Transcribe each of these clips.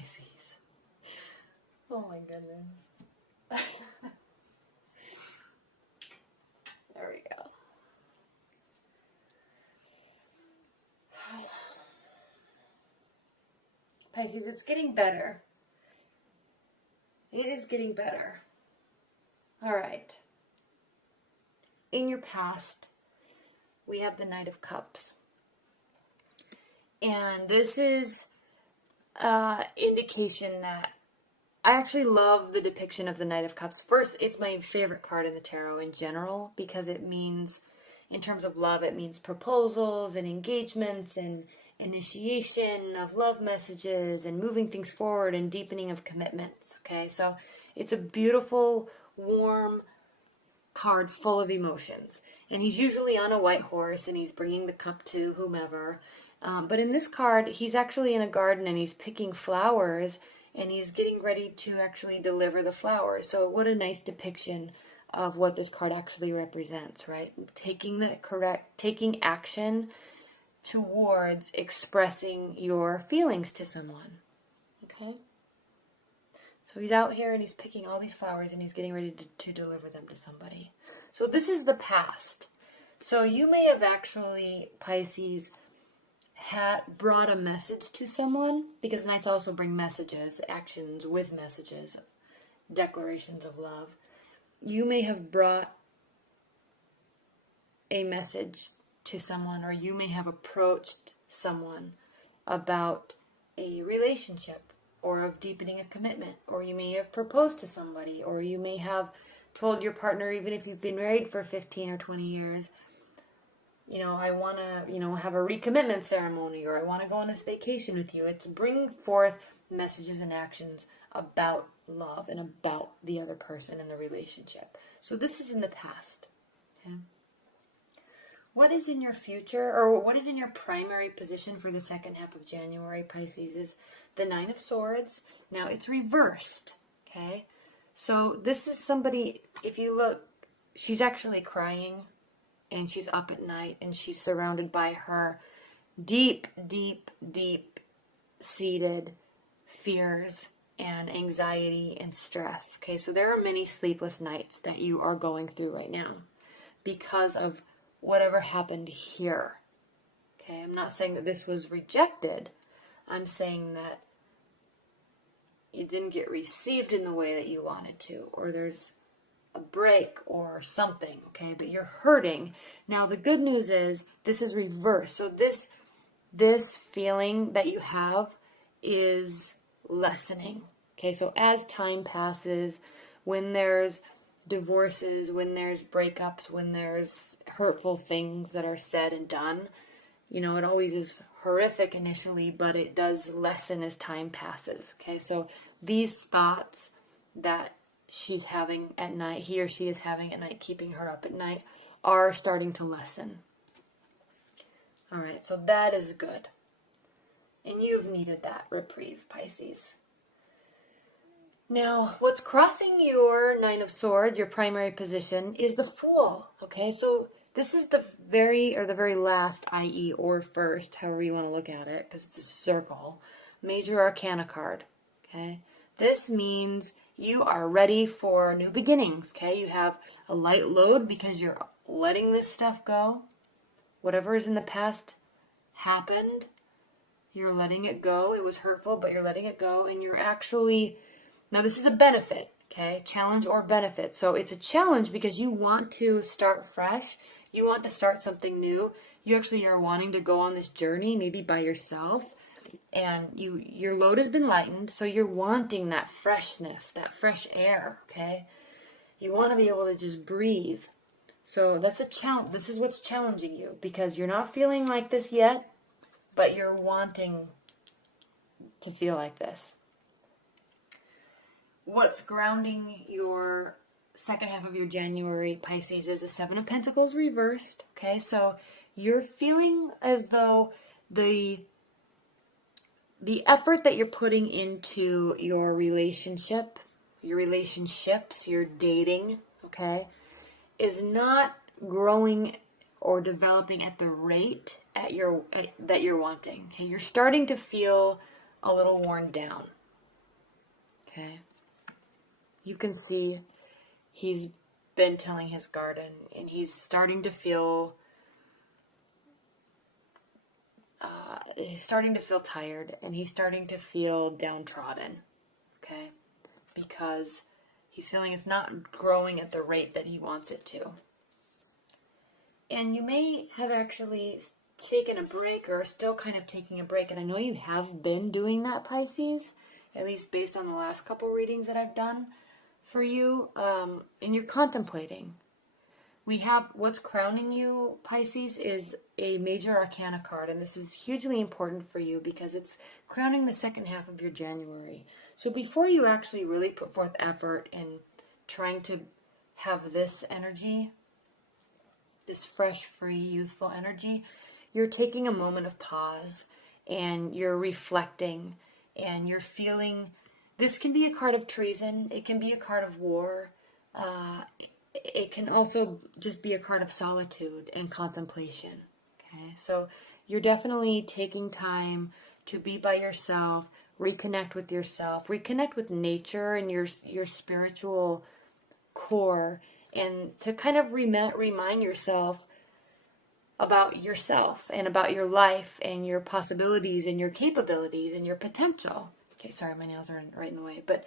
Pisces. Oh my goodness. There we go. Pisces, it's getting better. It is getting better. All right. In your past, we have the Knight of Cups. And this is indication that I actually love the depiction of the Knight of Cups. First, it's my favorite card in the tarot in general because it means, in terms of love, it means proposals and engagements and initiation of love messages and moving things forward and deepening of commitments. Okay, so it's a beautiful, warm card full of emotions. And he's usually on a white horse and he's bringing the cup to whomever. But in this card, he's actually in a garden and he's picking flowers and he's getting ready to actually deliver the flowers. So what a nice depiction of what this card actually represents, right? Taking action towards expressing your feelings to someone. Okay? So he's out here and he's picking all these flowers and he's getting ready to deliver them to somebody. So this is the past. So you may have actually, Pisces, brought a message to someone, because Knights also bring messages, actions with messages, declarations of love. You may have brought a message to someone, or you may have approached someone about a relationship or of deepening a commitment, or you may have proposed to somebody, or you may have told your partner, even if you've been married for 15 or 20 years, you know, I want to, you know, have a recommitment ceremony, or I want to go on this vacation with you. It's bringing forth messages and actions about love and about the other person in the relationship. So this is in the past. Okay? What is in your future, or what is in your primary position for the second half of January, Pisces, is the Nine of Swords. Now, it's reversed, okay? So this is somebody, if you look, she's actually crying, and she's up at night, and she's surrounded by her deep, deep, deep-seated fears and anxiety and stress. Okay, so there are many sleepless nights that you are going through right now because of whatever happened here. Okay, I'm not saying that this was rejected. I'm saying that it didn't get received in the way that you wanted to, or there's a break or something, okay, but you're hurting. Now, the good news is this is reversed. So this feeling that you have is lessening. Okay, so as time passes, when there's divorces, when there's breakups, when there's hurtful things that are said and done, you know, it always is horrific initially, but it does lessen as time passes. Okay, so these thoughts that she's having at night, he or she is having at night, keeping her up at night, are starting to lessen. All right, so that is good. And you've needed that reprieve, Pisces. Now, what's crossing your Nine of Swords, your primary position, is the Fool. Okay, so this is the very last, i.e., or first, however you want to look at it, because it's a circle, Major Arcana card. Okay, this means you are ready for new beginnings. Okay, you have a light load because you're letting this stuff go. Whatever is in the past happened. You're letting it go. It was hurtful, but you're letting it go, and you're actually... Now, this is a benefit, okay? Challenge or benefit. So it's a challenge because you want to start fresh. You want to start something new. You actually are wanting to go on this journey, maybe by yourself. And your load has been lightened, so you're wanting that freshness, that fresh air, okay? You want to be able to just breathe. So that's a challenge. This is what's challenging you because you're not feeling like this yet, but you're wanting to feel like this. What's grounding your second half of your January, Pisces, is the Seven of Pentacles reversed. Okay, so you're feeling as though the effort that you're putting into your relationship, your relationships, your dating, okay, is not growing or developing at the rate that you're wanting. Okay, you're starting to feel a little worn down. Okay? You can see he's been tilling his garden, and he's starting to feel tired, and he's starting to feel downtrodden, okay? Because he's feeling it's not growing at the rate that he wants it to. And you may have actually taken a break, or still kind of taking a break, and I know you have been doing that, Pisces, at least based on the last couple readings that I've done for you, and you're contemplating. We have what's crowning you, Pisces, is a major arcana card, and this is hugely important for you because it's crowning the second half of your January. So before you actually really put forth effort in trying to have this energy, this fresh, free, youthful energy, you're taking a moment of pause, and you're reflecting, and you're feeling. This can be a card of treason, it can be a card of war, it can also just be a card of solitude and contemplation. Okay, so you're definitely taking time to be by yourself, reconnect with nature and your spiritual core, and to kind of remind yourself about yourself and about your life and your possibilities and your capabilities and your potential. Okay, sorry, my nails are right in the way, but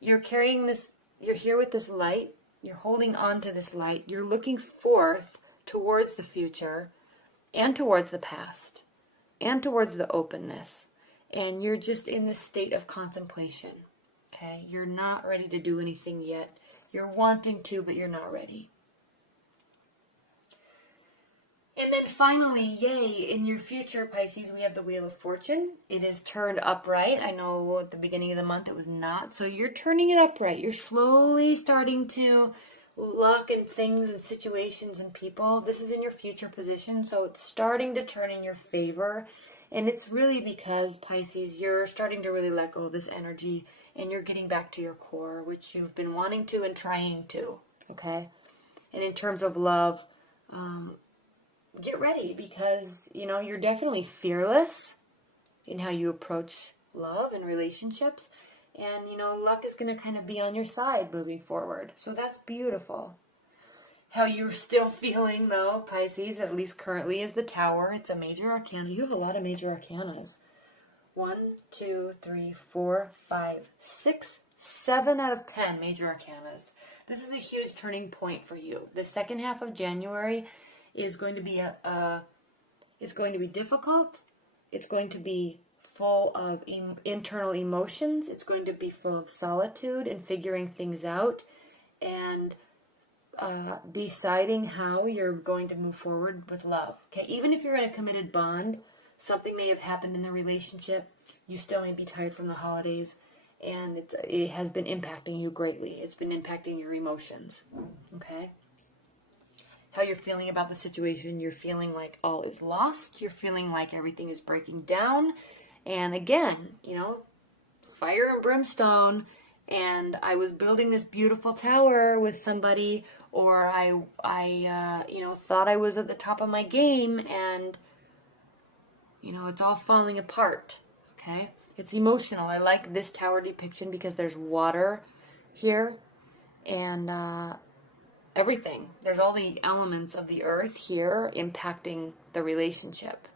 you're carrying this, you're here with this light. You're holding on to this light. You're looking forth towards the future and towards the past and towards the openness. And you're just in this state of contemplation. Okay? You're not ready to do anything yet. You're wanting to, but you're not ready. And then finally, yay, in your future, Pisces, we have the Wheel of Fortune. It is turned upright. I know at the beginning of the month it was not. So you're turning it upright. You're slowly starting to lock in things and situations and people. This is in your future position, so it's starting to turn in your favor. And it's really because, Pisces, you're starting to really let go of this energy, and you're getting back to your core, which you've been wanting to and trying to, okay? And in terms of love, get ready, because, you know, you're definitely fearless in how you approach love and relationships. And, you know, luck is going to kind of be on your side moving forward. So that's beautiful. How you're still feeling, though, Pisces, at least currently, is the Tower. It's a major arcana. You have a lot of major arcanas. 1, 2, 3, 4, 5, 6, 7 out of 10 major arcanas. This is a huge turning point for you. The second half of January is going to be it's going to be difficult. It's going to be full of internal emotions. It's going to be full of solitude and figuring things out, and deciding how you're going to move forward with love. Okay, even if you're in a committed bond, something may have happened in the relationship. You still may be tired from the holidays, and it has been impacting you greatly. It's been impacting your emotions. Okay. How you're feeling about the situation. You're feeling like all is lost. You're feeling like everything is breaking down. And again, you know, fire and brimstone, and I was building this beautiful tower with somebody, or I you know, thought I was at the top of my game, and, you know, it's all falling apart, okay? It's emotional. I like this tower depiction because there's water here, and everything. There's all the elements of the earth here impacting the relationship.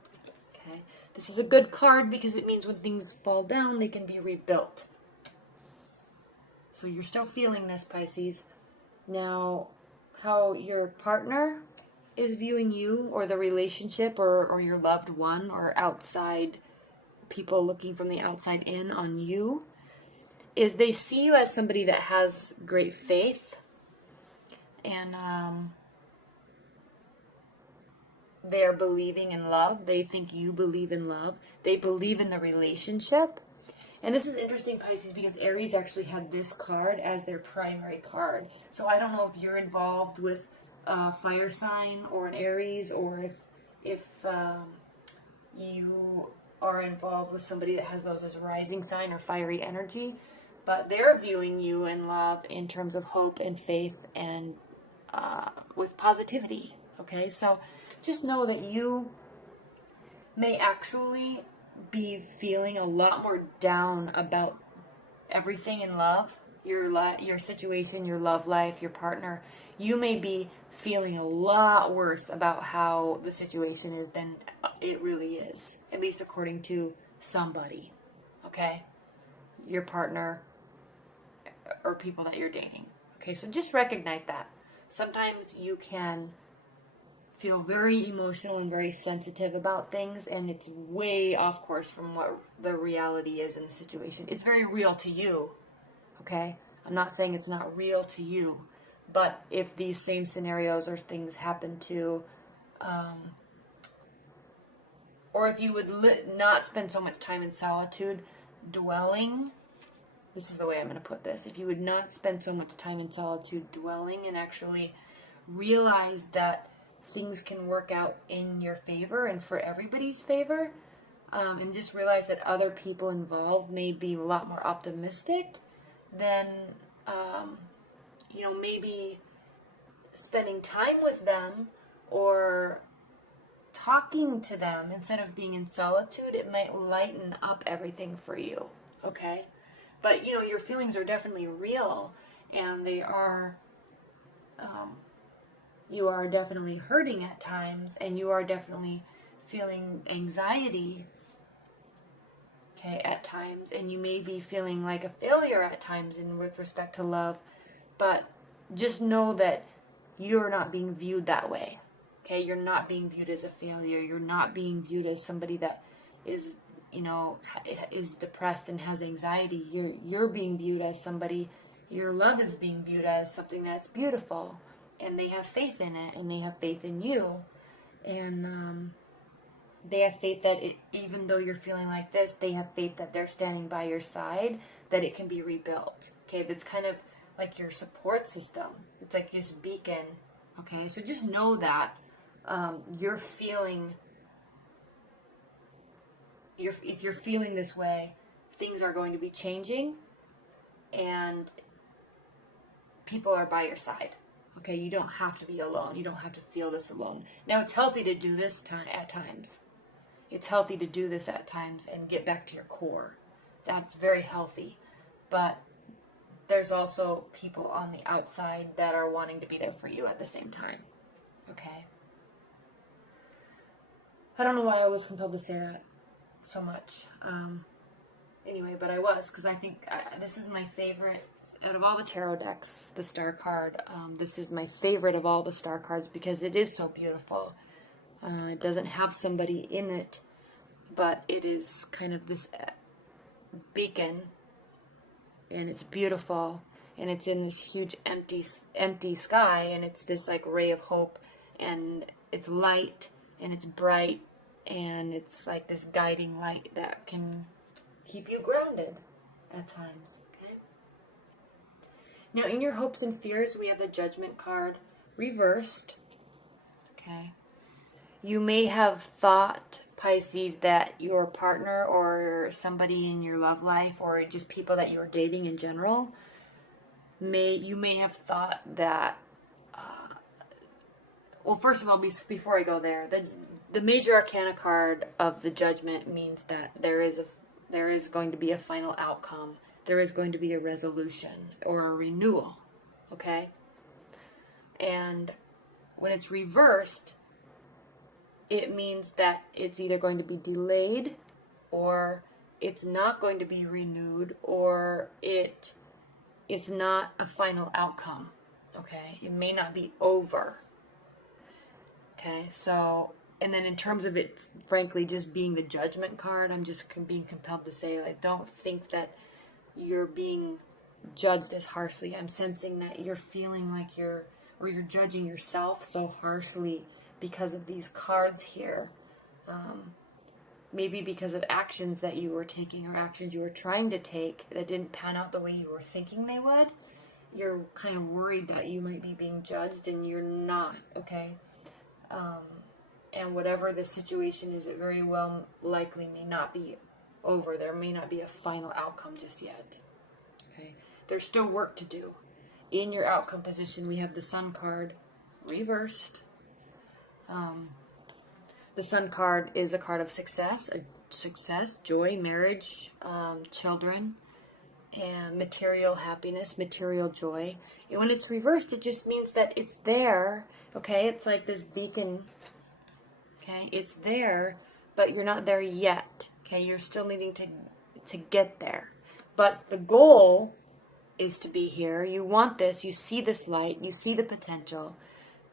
Okay, this is a good card because it means when things fall down, they can be rebuilt. So you're still feeling this, Pisces. Now, how your partner is viewing you, or the relationship, or your loved one, or outside people looking from the outside in on you, is they see you as somebody that has great faith. And they are believing in love. They think you believe in love. They believe in the relationship. And this is interesting, Pisces, because Aries actually had this card as their primary card. So I don't know if you're involved with a fire sign or an Aries, or if you are involved with somebody that has those as a rising sign or fiery energy. But they're viewing you in love in terms of hope and faith and with positivity. Okay, so just know that you may actually be feeling a lot more down about everything in love, your situation, your love life, your partner, you may be feeling a lot worse about how the situation is than it really is, at least according to somebody, okay? Your partner or people that you're dating. Okay, so just recognize that. Sometimes you can feel very emotional and very sensitive about things, and it's way off course from what the reality is in the situation. It's very real to you, okay? I'm not saying it's not real to you, but if these same scenarios or things happen to, or if you would not spend so much time in solitude dwelling, this is the way I'm going to put this, if you would not spend so much time in solitude dwelling and actually realize that things can work out in your favor and for everybody's favor, and just realize that other people involved may be a lot more optimistic, then, maybe spending time with them or talking to them instead of being in solitude, it might lighten up everything for you, okay? But, your feelings are definitely real, and they are, you are definitely hurting at times, and you are definitely feeling anxiety, okay, at times, and you may be feeling like a failure at times with respect to love, but just know that you're not being viewed that way, okay? You're not being viewed as a failure. You're not being viewed as somebody that is, is depressed and has anxiety. You're being viewed as somebody, your love is being viewed as something that's beautiful, and they have faith in it, and they have faith in you, and they have faith that even though you're feeling like this, they have faith that they're standing by your side, that it can be rebuilt, okay? That's kind of like your support system. It's like this beacon, okay? So just know that you're feeling, if you're feeling this way, things are going to be changing, and people are by your side. Okay, you don't have to be alone. You don't have to feel this alone. Now, it's healthy to do this at times. It's healthy to do this at times and get back to your core. That's very healthy. But there's also people on the outside that are wanting to be there for you at the same time. Okay? I don't know why I was compelled to say that so much. Anyway, but I was, because I think this is my favorite. Out of all the tarot decks, the star card, this is my favorite of all the star cards because it is so beautiful. It doesn't have somebody in it, but it is kind of this beacon, and it's beautiful, and it's in this huge empty sky, and it's this like ray of hope, and it's light, and it's bright, and it's like this guiding light that can keep you grounded at times. Now, in your hopes and fears, we have the Judgment card reversed. Okay. You may have thought, Pisces, that your partner or somebody in your love life or just people that you're dating in general, you may have thought that, well, first of all, before I go there, the Major Arcana card of the Judgment means that there is going to be a final outcome. There is going to be a resolution or a renewal, okay? And when it's reversed, it means that it's either going to be delayed, or it's not going to be renewed, or it's not a final outcome, okay? It may not be over, okay? So, and then in terms of it, frankly, just being the Judgment card, I'm just being compelled to say, like, don't think that you're being judged as harshly. I'm sensing that you're feeling like you're judging yourself so harshly because of these cards here. Maybe because of actions that you were taking or actions you were trying to take that didn't pan out the way you were thinking they would. You're kind of worried that you might be being judged, and you're not, okay? And whatever the situation is, it very well likely may not be over. There may not be a final outcome just yet. Okay, there's still work to do. In your outcome position, we have the Sun card reversed. The Sun card is a card of success, joy, marriage, children, and material happiness, material joy. And when it's reversed, it just means that it's there, okay? It's like this beacon, okay? It's there, but you're not there yet, okay? You're still needing to get there. But the goal is to be here. You want this, you see this light, you see the potential,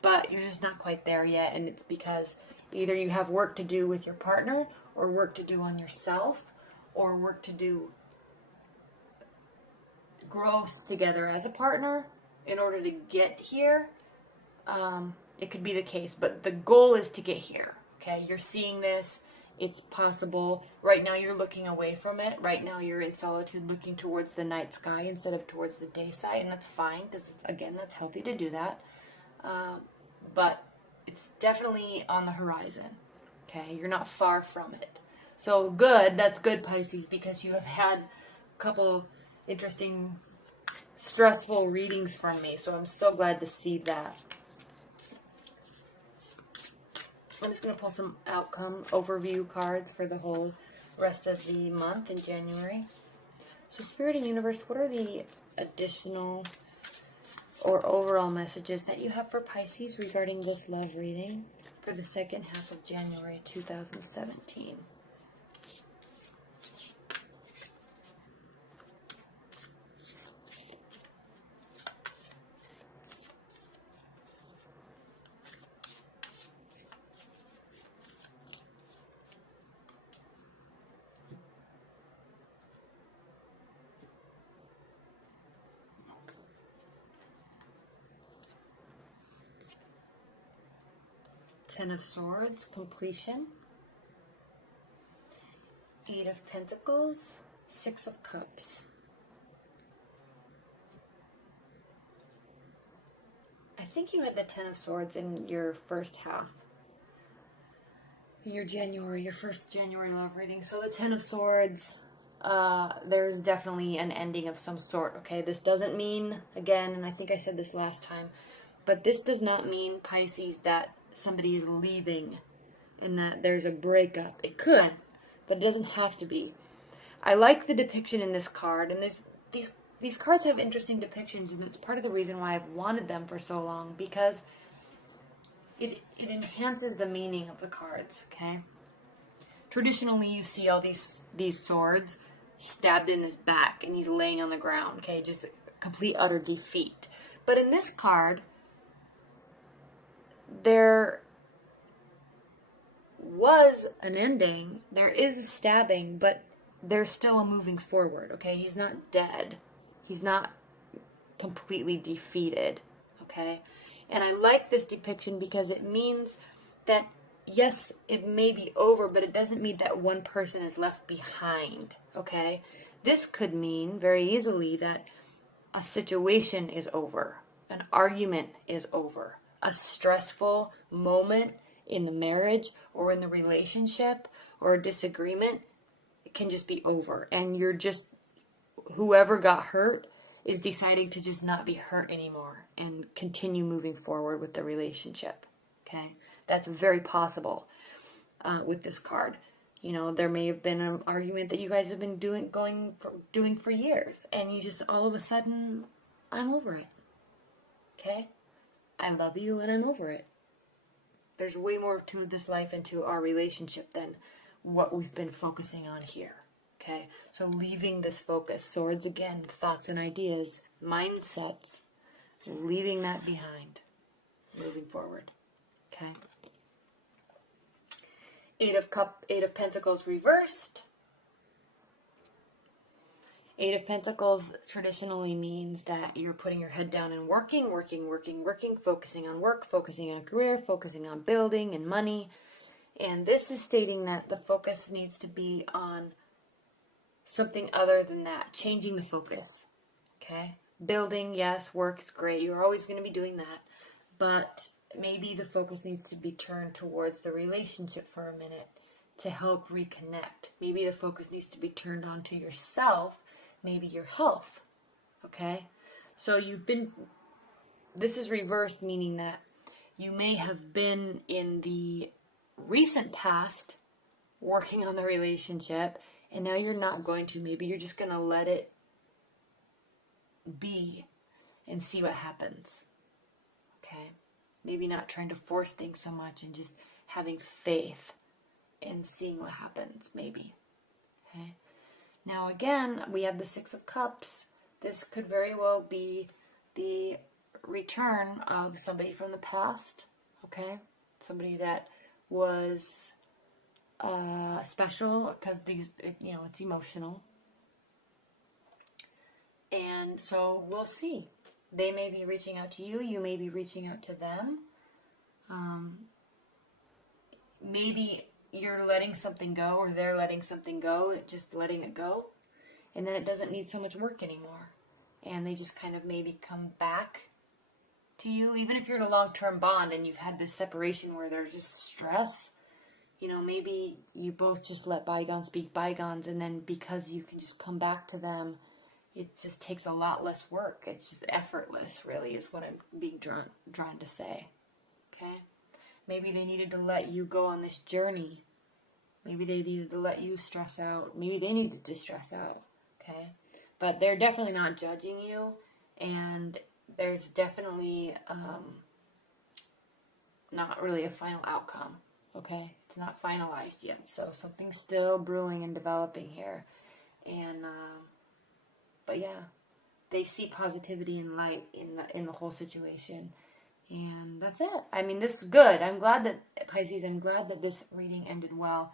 but you're just not quite there yet. And it's because either you have work to do with your partner, or work to do on yourself, or work to do growth together as a partner in order to get here. It could be the case, but the goal is to get here. Okay, you're seeing this. It's possible. Right now you're looking away from it. Right now you're in solitude, looking towards the night sky instead of towards the day sky, and that's fine, because again, that's healthy to do that. But it's definitely on the horizon. Okay, you're not far from it. So good, that's good, Pisces, because you have had a couple interesting, stressful readings from me. So I'm so glad to see that. I'm just going to pull some outcome overview cards for the whole rest of the month in January. So Spirit and Universe, what are the additional or overall messages that you have for Pisces regarding this love reading for the second half of January 2017? Ten of Swords, completion. Eight of Pentacles, Six of Cups. I think you had the Ten of Swords in your first half. Your first January love reading. So the Ten of Swords, there's definitely an ending of some sort, okay? This doesn't mean, again, and I think I said this last time, but this does not mean, Pisces, that somebody is leaving and that there's a breakup. It could, but it doesn't have to be. I like the depiction in this card, and there's these cards have interesting depictions, and it's part of the reason why I've wanted them for so long, because it enhances the meaning of the cards, okay? Traditionally, you see all these swords stabbed in his back, and he's laying on the ground, okay? Just complete, utter defeat. But in this card, there was an ending, there is a stabbing, but there's still a moving forward, okay? He's not dead. He's not completely defeated, okay? And I like this depiction because it means that, yes, it may be over, but it doesn't mean that one person is left behind, okay? This could mean very easily that a situation is over, an argument is over, a stressful moment in the marriage or in the relationship or a disagreement, it can just be over. And you're just, whoever got hurt is deciding to just not be hurt anymore and continue moving forward with the relationship. Okay? That's very possible with this card. You know, there may have been an argument that you guys have been doing for years, and you just all of a sudden, I'm over it. Okay? I love you and I'm over it. There's way more to this life and to our relationship than what we've been focusing on here. Okay? So leaving this focus, swords again, thoughts and ideas, mindsets, leaving that behind, moving forward. Okay? Eight of Pentacles reversed. Eight of Pentacles traditionally means that you're putting your head down and working, focusing on work, focusing on career, focusing on building and money. And this is stating that the focus needs to be on something other than that, changing the focus. Okay? Building, yes, work is great. You're always going to be doing that. But maybe the focus needs to be turned towards the relationship for a minute to help reconnect. Maybe the focus needs to be turned onto yourself, maybe your health. Okay? So this is reversed, meaning that you may have been in the recent past working on the relationship, and now you're not going to. Maybe you're just going to let it be and see what happens. Okay? Maybe not trying to force things so much and just having faith and seeing what happens, maybe. Okay? Now again, we have the Six of Cups. This could very well be the return of somebody from the past. Okay? Somebody that was special, because these, you know, it's emotional. And so we'll see. They may be reaching out to you. You may be reaching out to them. Maybe you're letting something go, or they're letting something go, just letting it go. And then it doesn't need so much work anymore. And they just kind of maybe come back to you. Even if you're in a long-term bond and you've had this separation where there's just stress, you know, maybe you both just let bygones be bygones, and then because you can just come back to them, it just takes a lot less work. It's just effortless, really, is what I'm being drawn to say. Okay? Maybe they needed to let you go on this journey. Maybe they needed to let you stress out. Maybe they needed to stress out. Okay? But they're definitely not judging you, and there's definitely not really a final outcome. Okay? It's not finalized yet. So something's still brewing and developing here. And but yeah, they see positivity and light in the whole situation. And that's it. I mean, this is good. I'm glad that, Pisces, I'm glad that this reading ended well.